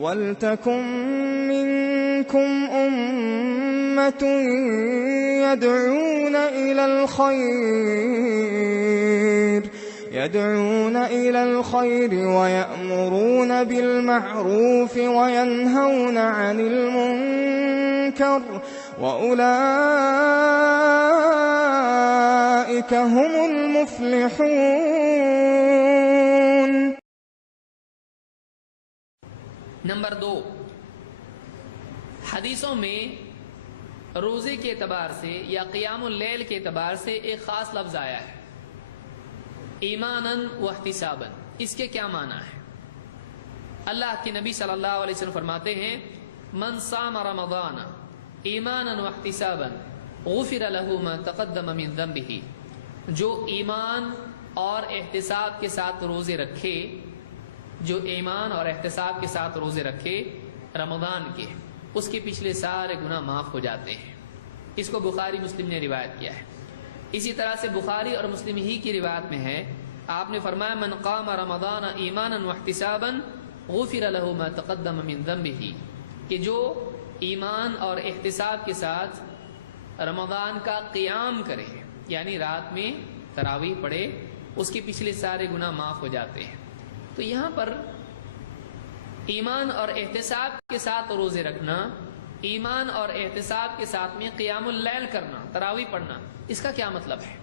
وَلْتَكُن مِّنكُمْ أُمَّةٌ يَدْعُونَ إِلَى الْخَيْرِ وَيَأْمُرُونَ بِالْمَعْرُوفِ وَيَنْهَوْنَ عَنِ الْمُنكَرِ وَأُولَئِكَ هُمُ الْمُفْلِحُونَ۔ نمبر 2، حدیثوں میں روزے کے اعتبار سے یا قیام اللیل کے اعتبار سے ایک خاص لفظ آیا ہے، ایماناً و احتساباً۔ اس کے کیا معنی ہے؟ اللہ کے نبی صلی اللہ علیہ وسلم فرماتے ہیں من صام رمضان ایماناً و احتساباً غفر له ما تقدم من ذنبه، جو ایمان اور احتساب کے ساتھ روزے رکھے، جو ایمان اور احتساب کے ساتھ روزے رکھے رمضان کے، اس کے پچھلے سارے گناہ معاف ہو جاتے ہیں۔ اس کو بخاری مسلم نے روایت کیا ہے۔ اسی طرح سے بخاری اور مسلم ہی کی روایت میں ہے، آپ نے فرمایا من قام رمضان ایمانا واحتسابا غفر له ما تقدم من ذنبه، کہ جو ایمان اور احتساب کے ساتھ رمضان کا قیام کرے، یعنی رات میں تراویح پڑھے، اس کے پچھلے سارے گناہ معاف ہو جاتے ہیں۔ تو یہاں پر ایمان اور احتساب کے ساتھ روزے رکھنا، ایمان اور احتساب کے ساتھ میں قیام اللیل کرنا، تراویح پڑھنا، اس کا کیا مطلب ہے؟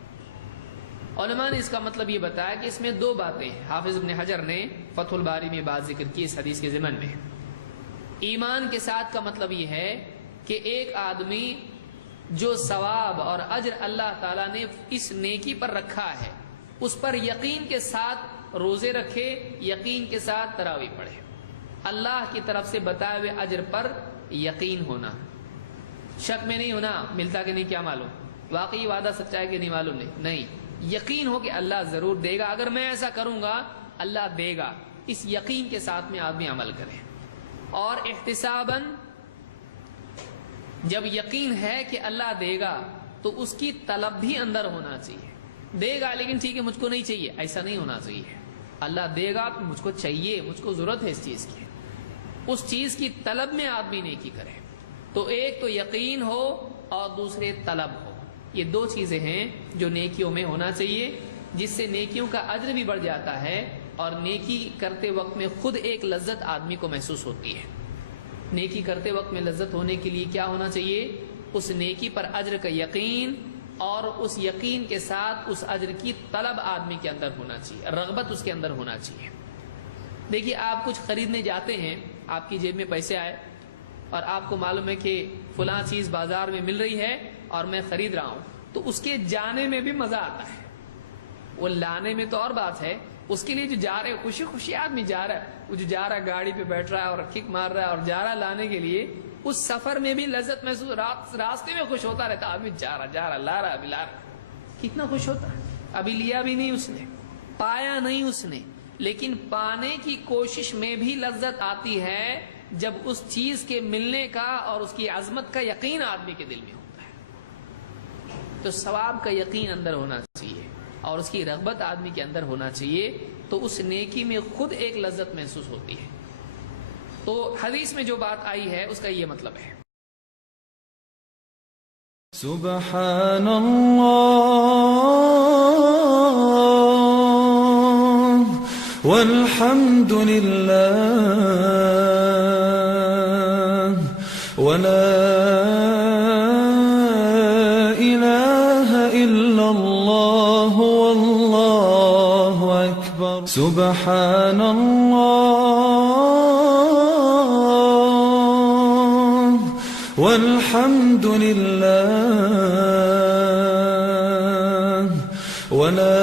علماء نے اس کا مطلب یہ بتایا کہ اس میں 2 باتیں حافظ ابن حجر نے فتح الباری میں بات ذکر کی اس حدیث کے ضمن میں۔ ایمان کے ساتھ کا مطلب یہ ہے کہ ایک آدمی جو ثواب اور اجر اللہ تعالیٰ نے اس نیکی پر رکھا ہے، اس پر یقین کے ساتھ روزے رکھے، یقین کے ساتھ تراویح پڑھے، اللہ کی طرف سے بتائے ہوئے اجر پر یقین ہونا، شک میں نہیں ہونا ملتا کہ نہیں کیا معلوم، واقعی وعدہ سچا ہے کہ نہیں معلوم نہیں، یقین ہو کہ اللہ ضرور دے گا، اگر میں ایسا کروں گا اللہ دے گا، اس یقین کے ساتھ میں آدمی عمل کرے۔ اور احتساباً، جب یقین ہے کہ اللہ دے گا تو اس کی طلب بھی اندر ہونا چاہیے، دے گا لیکن ٹھیک ہے مجھ کو نہیں چاہیے، ایسا نہیں ہونا چاہیے، اللہ دے گا تو مجھ کو چاہیے، مجھ کو ضرورت ہے اس چیز کی، اس چیز کی طلب میں آدمی نیکی کرے۔ تو ایک تو یقین ہو اور دوسرے طلب ہو، یہ 2 چیزیں ہیں جو نیکیوں میں ہونا چاہیے، جس سے نیکیوں کا اجر بھی بڑھ جاتا ہے اور نیکی کرتے وقت میں خود ایک لذت آدمی کو محسوس ہوتی ہے۔ نیکی کرتے وقت میں لذت ہونے کے لیے کیا ہونا چاہیے؟ اس نیکی پر اجر کا یقین، اور اس یقین کے ساتھ اس اجر کی طلب آدمی کے اندر ہونا چاہیے، رغبت اس کے اندر ہونا چاہیے۔ دیکھیے آپ کچھ خریدنے جاتے ہیں، آپ کی جیب میں پیسے آئے اور آپ کو معلوم ہے کہ فلاں چیز بازار میں مل رہی ہے اور میں خرید رہا ہوں، تو اس کے جانے میں بھی مزہ آتا ہے، وہ لانے میں تو اور بات ہے، اس کے لیے جو جا رہے خوشی خوشی آدمی جا رہا ہے، وہ جو جا رہا ہے گاڑی پہ بیٹھ رہا ہے اور کک مار رہا ہے اور جا رہا ہے لانے کے لیے، اس سفر میں بھی لذت محسوس، راستے میں خوش ہوتا رہتا، ابھی جا رہا لا رہا ابھی لا رہا، کتنا خوش ہوتا ہے، ابھی لیا بھی نہیں اس نے، پایا نہیں اس نے، لیکن پانے کی کوشش میں بھی لذت آتی ہے جب اس چیز کے ملنے کا اور اس کی عظمت کا یقین آدمی کے دل میں ہوتا ہے۔ تو ثواب کا یقین اندر ہونا چاہیے اور اس کی رغبت آدمی کے اندر ہونا چاہیے، تو اس نیکی میں خود ایک لذت محسوس ہوتی ہے۔ تو حدیث میں جو بات آئی ہے اس کا یہ مطلب ہے۔ سبحان اللہ والحمد للہ ولا الہ الا اللہ واللہ اکبر۔ سبحان اللہ والحمد للہ ولا